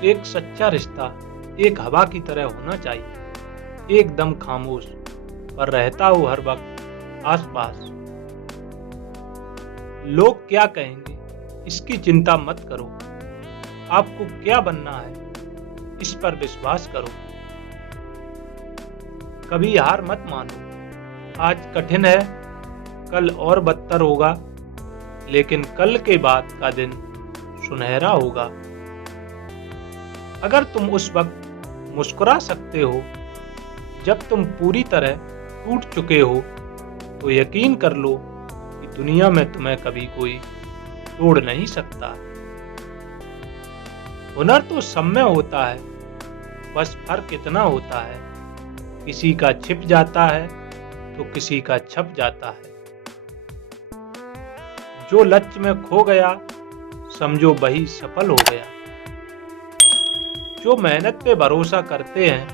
एक सच्चा रिश्ता एक हवा की तरह होना चाहिए, एकदम खामोश पर रहता हो हर वक्त आसपास। लोग क्या कहेंगे इसकी चिंता मत करो, आपको क्या बनना है इस पर विश्वास करो। कभी हार मत मानो, आज कठिन है कल और बदतर होगा, लेकिन कल के बाद का दिन सुनहरा होगा। अगर तुम उस वक्त मुस्कुरा सकते हो जब तुम पूरी तरह टूट चुके हो, तो यकीन कर लो कि दुनिया में तुम्हें कभी कोई तोड़ नहीं सकता। हुनर तो सब में होता है, बस फर्क इतना होता है, किसी का छिप जाता है तो किसी का छप जाता है। जो लक्ष्य में खो गया समझो वही सफल हो गया। जो मेहनत पे भरोसा करते हैं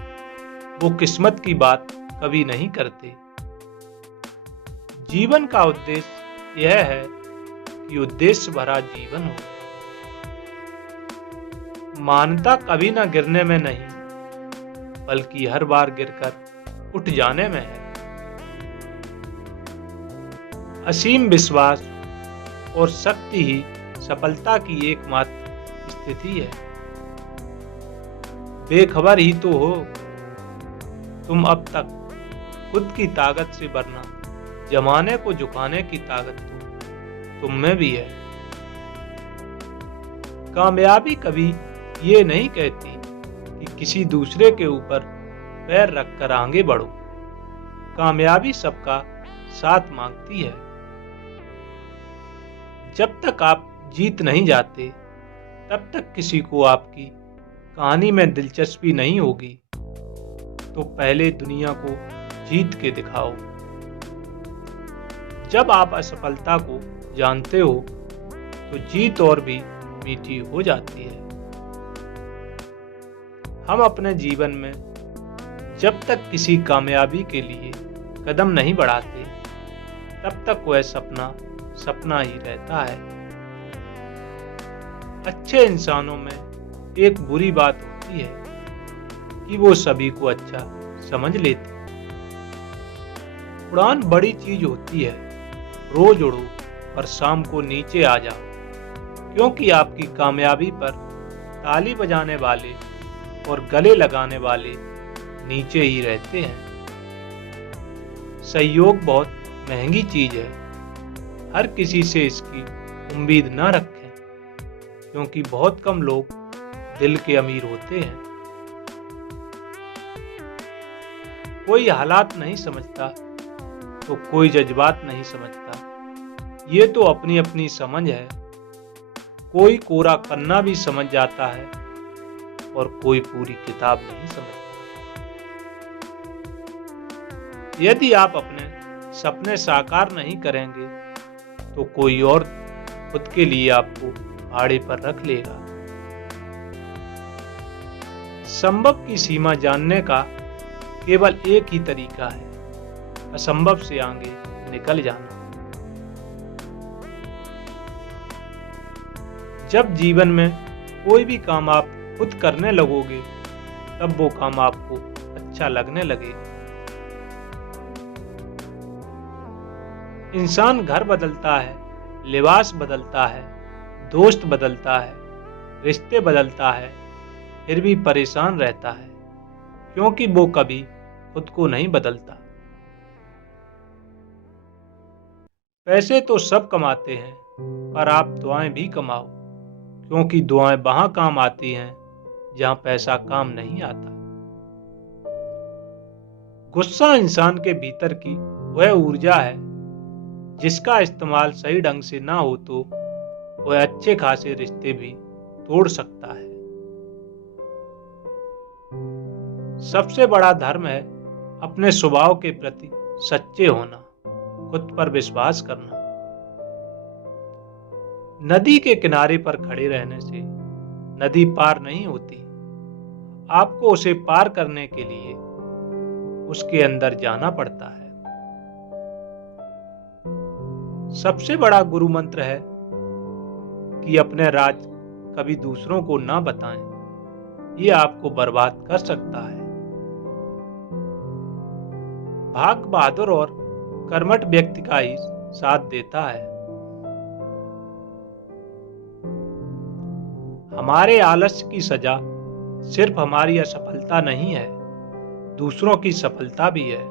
वो किस्मत की बात कभी नहीं करते। जीवन का उद्देश्य यह है कि उद्देश्य भरा जीवन हो। मानता कभी ना गिरने में नहीं, बल्कि हर बार गिरकर उठ जाने में है। असीम विश्वास और शक्ति ही सफलता की एकमात्र स्थिति है। बेखबर ही तो हो तुम अब तक खुद की ताकत से, वरना जमाने को झुकाने की ताकत तो तुम में भी है। कामयाबी कभी ये नहीं कहती कि किसी दूसरे के ऊपर पैर रखकर आगे बढ़ो। कामयाबी सबका साथ मांगती है। जब तक आप जीत नहीं जाते तब तक किसी को आपकी कहानी में दिलचस्पी नहीं होगी। तो पहले दुनिया को जीत के दिखाओ। जब आप असफलता को जानते हो तो जीत और भी मीठी हो जाती है। हम अपने जीवन में जब तक किसी कामयाबी के लिए कदम नहीं बढ़ाते तब तक वह सपना सपना ही रहता है। अच्छे इंसानों में एक बुरी बात होती है कि वो सभी को अच्छा समझ लेते। उड़ान बड़ी चीज होती है, रोज उड़ो पर शाम को नीचे आ जाओ, क्योंकि आपकी कामयाबी पर ताली बजाने वाले और गले लगाने वाले नीचे ही रहते हैं। सहयोग बहुत महंगी चीज है, हर किसी से इसकी उम्मीद न रखें, क्योंकि बहुत कम लोग दिल के अमीर होते हैं। कोई हालात नहीं समझता तो कोई जज्बात नहीं समझता, ये तो अपनी अपनी समझ है। कोई कोरा पन्ना भी समझ जाता है और कोई पूरी किताब नहीं समझता। यदि आप अपने सपने साकार नहीं करेंगे तो कोई और खुद के लिए आपको भाड़े पर रख लेगा। संभव की सीमा जानने का केवल एक ही तरीका है, असंभव से आगे निकल जाना। जब जीवन में कोई भी काम आप खुद करने लगोगे तब वो काम आपको अच्छा लगने लगेगा। इंसान घर बदलता है, लिबास बदलता है, दोस्त बदलता है, रिश्ते बदलता है, फिर भी परेशान रहता है, क्योंकि वो कभी खुद को नहीं बदलता। पैसे तो सब कमाते हैं, पर आप दुआएं भी कमाओ, क्योंकि दुआएं वहां काम आती हैं जहां पैसा काम नहीं आता। गुस्सा इंसान के भीतर की वह ऊर्जा है जिसका इस्तेमाल सही ढंग से ना हो तो वह अच्छे खासे रिश्ते भी तोड़ सकता है। सबसे बड़ा धर्म है अपने स्वभाव के प्रति सच्चे होना, खुद पर विश्वास करना। नदी के किनारे पर खड़े रहने से नदी पार नहीं होती, आपको उसे पार करने के लिए उसके अंदर जाना पड़ता है। सबसे बड़ा गुरु मंत्र है कि अपने राज कभी दूसरों को ना बताएं, ये आपको बर्बाद कर सकता है। भाग बहादुर और कर्मठ व्यक्ति का ही साथ देता है। हमारे आलस्य की सजा सिर्फ हमारी असफलता नहीं है, दूसरों की सफलता भी है।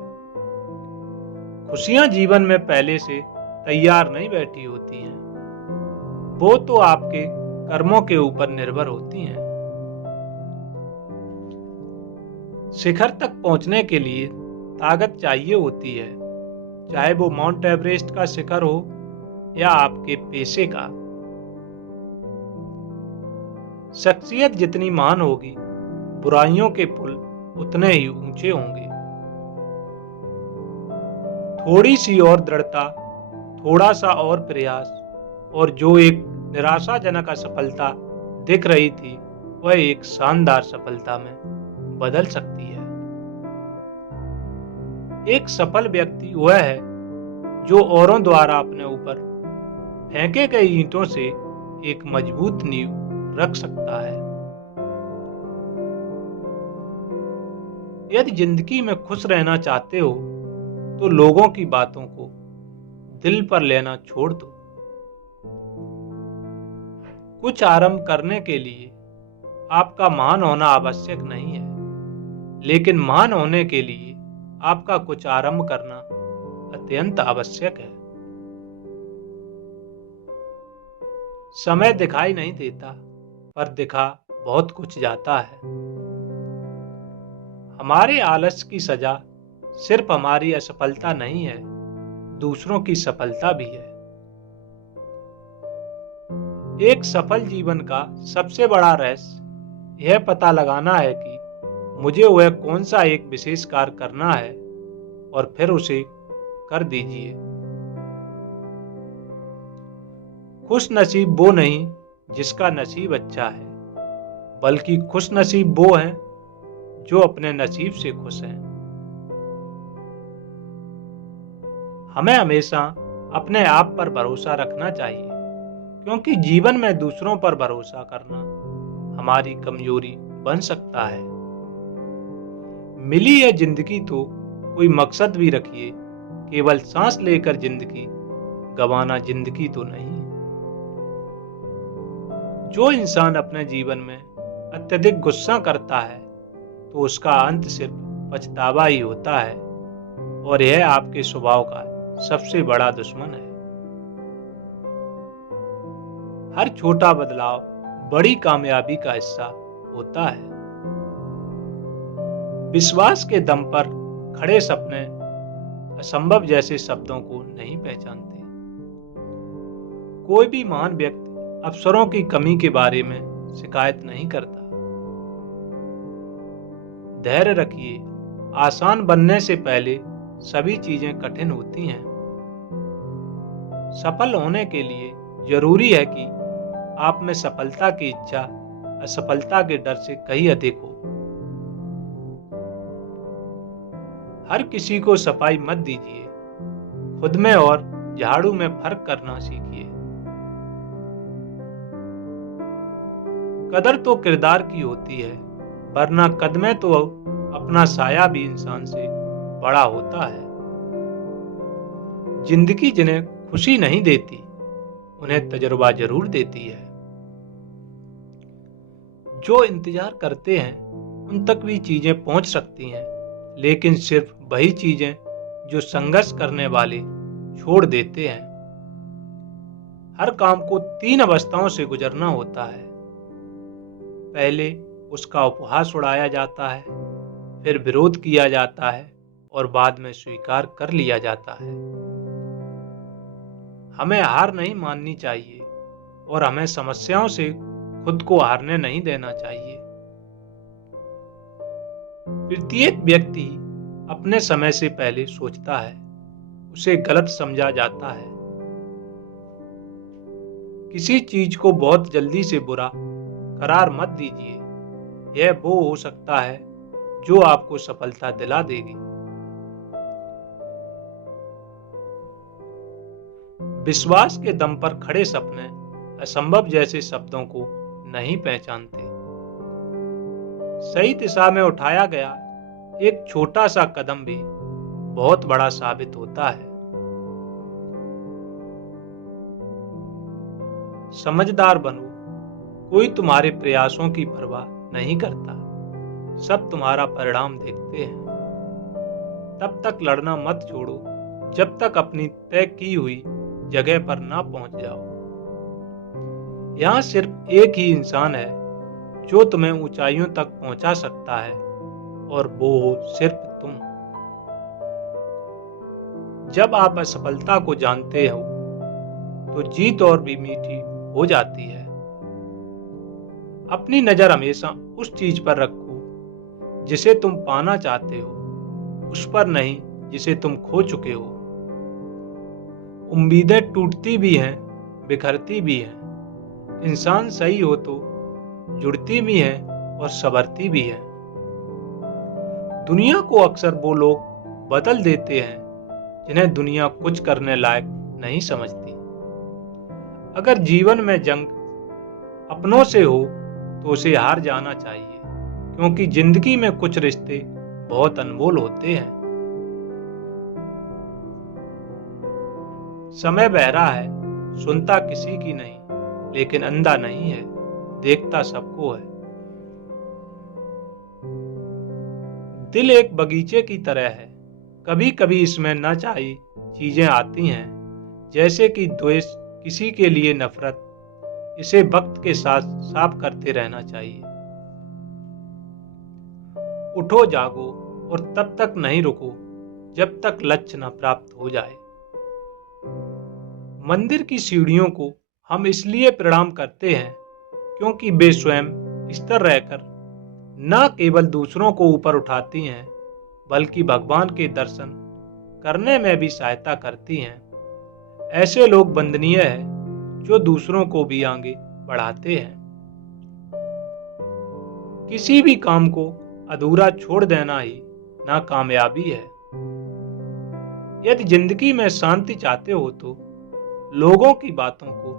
खुशियां जीवन में पहले से तैयार नहीं बैठी होती हैं, वो तो आपके कर्मों के ऊपर निर्भर होती हैं। शिखर तक पहुंचने के लिए ताकत चाहिए होती है, चाहे वो माउंट एवरेस्ट का शिखर हो या आपके पेशे का। शख्सियत जितनी महान होगी, बुराइयों के पुल उतने ही ऊंचे होंगे। थोड़ी सी और दृढ़ता, थोड़ा सा और प्रयास, और जो एक निराशाजनक असफलता दिख रही थी वह एक शानदार सफलता में बदल सकती है। एक सफल व्यक्ति वह है जो औरों द्वारा अपने ऊपर फेंके गए ईंटों से एक मजबूत नींव रख सकता है। यदि जिंदगी में खुश रहना चाहते हो तो लोगों की बातों को दिल पर लेना छोड़ दो। कुछ आरंभ करने के लिए आपका महान होना आवश्यक नहीं है, लेकिन महान होने के लिए आपका कुछ आरंभ करना अत्यंत आवश्यक है। समय दिखाई नहीं देता, पर दिखा बहुत कुछ जाता है। हमारे आलस्य की सजा सिर्फ हमारी असफलता नहीं है, दूसरों की सफलता भी है। एक सफल जीवन का सबसे बड़ा रहस्य यह पता लगाना है कि मुझे वह कौन सा एक विशेष कार्य करना है और फिर उसे कर दीजिए। खुश नसीब वो नहीं जिसका नसीब अच्छा है, बल्कि खुश नसीब वो हैं जो अपने नसीब से खुश हैं। हमें हमेशा अपने आप पर भरोसा रखना चाहिए, क्योंकि जीवन में दूसरों पर भरोसा करना हमारी कमजोरी बन सकता है। मिली है जिंदगी तो कोई मकसद भी रखिए, केवल सांस लेकर जिंदगी गंवाना जिंदगी तो नहीं। जो इंसान अपने जीवन में अत्यधिक गुस्सा करता है तो उसका अंत सिर्फ पछतावा ही होता है, और यह आपके स्वभाव का सबसे बड़ा दुश्मन है। हर छोटा बदलाव बड़ी कामयाबी का हिस्सा होता है। विश्वास के दम पर खड़े सपने असंभव जैसे शब्दों को नहीं पहचानते। कोई भी महान व्यक्ति अवसरों की कमी के बारे में शिकायत नहीं करता। धैर्य रखिए, आसान बनने से पहले सभी चीजें कठिन होती हैं। सफल होने के लिए जरूरी है कि आप में सफलता की इच्छा असफलता के डर से कहीं अधिक हो। हर किसी को सफाई मत दीजिए, खुद में और झाड़ू में फर्क करना सीखिए। कदर तो किरदार की होती है, वरना कदमें तो अपना साया भी इंसान से बड़ा होता है। जिंदगी जिन्हें खुशी नहीं देती, उन्हें तजुर्बा जरूर देती है। जो इंतजार करते हैं उन तक भी चीजें पहुंच सकती हैं, लेकिन सिर्फ वही चीजें जो संघर्ष करने वाले छोड़ देते हैं। हर काम को 3 अवस्थाओं से गुजरना होता है। पहले उसका उपहास उड़ाया जाता है, फिर विरोध किया जाता है और बाद में स्वीकार कर लिया जाता है। हमें हार नहीं माननी चाहिए और हमें समस्याओं से खुद को हारने नहीं देना चाहिए। प्रत्येक व्यक्ति अपने समय से पहले सोचता है, उसे गलत समझा जाता है। किसी चीज को बहुत जल्दी से बुरा करार मत दीजिए, यह वो हो सकता है जो आपको सफलता दिला देगी। विश्वास के दम पर खड़े सपने असंभव जैसे शब्दों को नहीं पहचानते। सही दिशा में उठाया गया एक छोटा सा कदम भी बहुत बड़ा साबित होता है। समझदार बनो, कोई तुम्हारे प्रयासों की परवाह नहीं करता, सब तुम्हारा परिणाम देखते हैं। तब तक लड़ना मत छोड़ो जब तक अपनी तय की हुई जगह पर ना पहुंच जाओ। यहां सिर्फ एक ही इंसान है जो तुम्हें ऊंचाइयों तक पहुंचा सकता है, और वो हो सिर्फ तुम। जब आप असफलता को जानते हो तो जीत और भी मीठी हो जाती है। अपनी नजर हमेशा उस चीज पर रखो जिसे तुम पाना चाहते हो, उस पर नहीं जिसे तुम खो चुके हो। उम्मीदें टूटती भी हैं, बिखरती भी हैं। इंसान सही हो तो जुड़ती भी है और संवरती भी है। दुनिया को अक्सर वो लोग बदल देते हैं जिन्हें दुनिया कुछ करने लायक नहीं समझती। अगर जीवन में जंग अपनों से हो तो उसे हार जाना चाहिए, क्योंकि जिंदगी में कुछ रिश्ते बहुत अनमोल होते हैं। समय बहरा है, सुनता किसी की नहीं, लेकिन अंधा नहीं है, देखता सबको है। दिल एक बगीचे की तरह है, कभी कभी इसमें न चाही चीजें आती हैं, जैसे कि द्वेष, किसी के लिए नफरत। इसे वक्त के साथ साफ करते रहना चाहिए। उठो, जागो और तब तक नहीं रुको जब तक लक्ष्य न प्राप्त हो जाए। मंदिर की सीढ़ियों को हम इसलिए प्रणाम करते हैं क्योंकि वे स्वयं स्थिर रहकर न केवल दूसरों को ऊपर उठाती हैं, बल्कि भगवान के दर्शन करने में भी सहायता करती हैं। ऐसे लोग वंदनीय हैं जो दूसरों को भी आगे बढ़ाते हैं। किसी भी काम को अधूरा छोड़ देना ही नाकामयाबी है। यदि जिंदगी में शांति चाहते हो तो लोगों की बातों को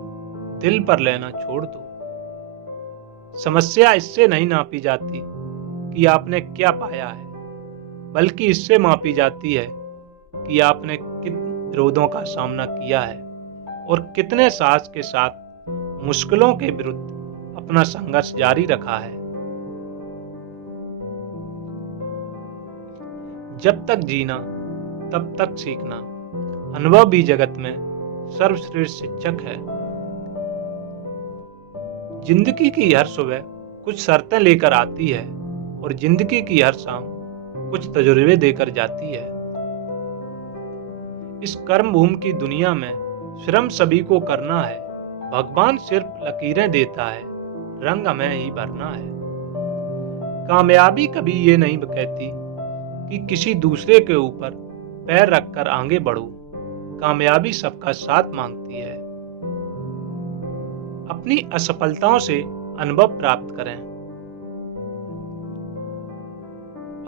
दिल पर लेना छोड़ दो। समस्या इससे नहीं नापी जाती कि आपने क्या पाया है, बल्कि इससे मापी जाती है कि आपने किन विरोधों का सामना किया है और कितने साहस के साथ मुश्किलों के विरुद्ध अपना संघर्ष जारी रखा है। जब तक जीना तब तक सीखना, अनुभव भी जगत में सर्वश्रेष्ठ शिक्षक है। जिंदगी की हर सुबह कुछ शर्तें लेकर आती है और जिंदगी की हर शाम कुछ तजुर्बे देकर जाती है। इस कर्म भूमि की दुनिया में श्रम सभी को करना है। भगवान सिर्फ लकीरें देता है, रंग हमें ही भरना है। कामयाबी कभी ये नहीं कहती कि किसी दूसरे के ऊपर पैर रखकर आगे बढ़ो। कामयाबी सबका साथ मांगती है। अपनी असफलताओं से अनुभव प्राप्त करें।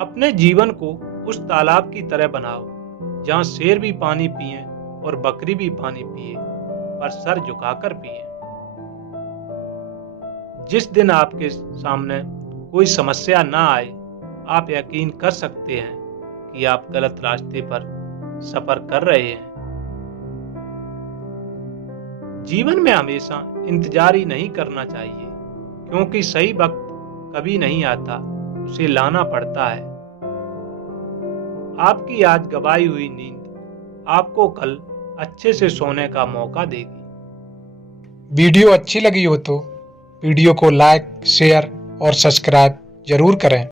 अपने जीवन को उस तालाब की तरह बनाओ जहां शेर भी पानी पिए और बकरी भी पानी पिए, पर सर झुकाकर पिए। जिस दिन आपके सामने कोई समस्या ना आए, आप यकीन कर सकते हैं कि आप गलत रास्ते पर सफर कर रहे हैं। जीवन में हमेशा इंतजार ही नहीं करना चाहिए, क्योंकि सही वक्त कभी नहीं आता, उसे लाना पड़ता है। आपकी आज गवाई हुई नींद आपको कल अच्छे से सोने का मौका देगी। वीडियो अच्छी लगी हो तो वीडियो को लाइक, शेयर और सब्सक्राइब जरूर करें।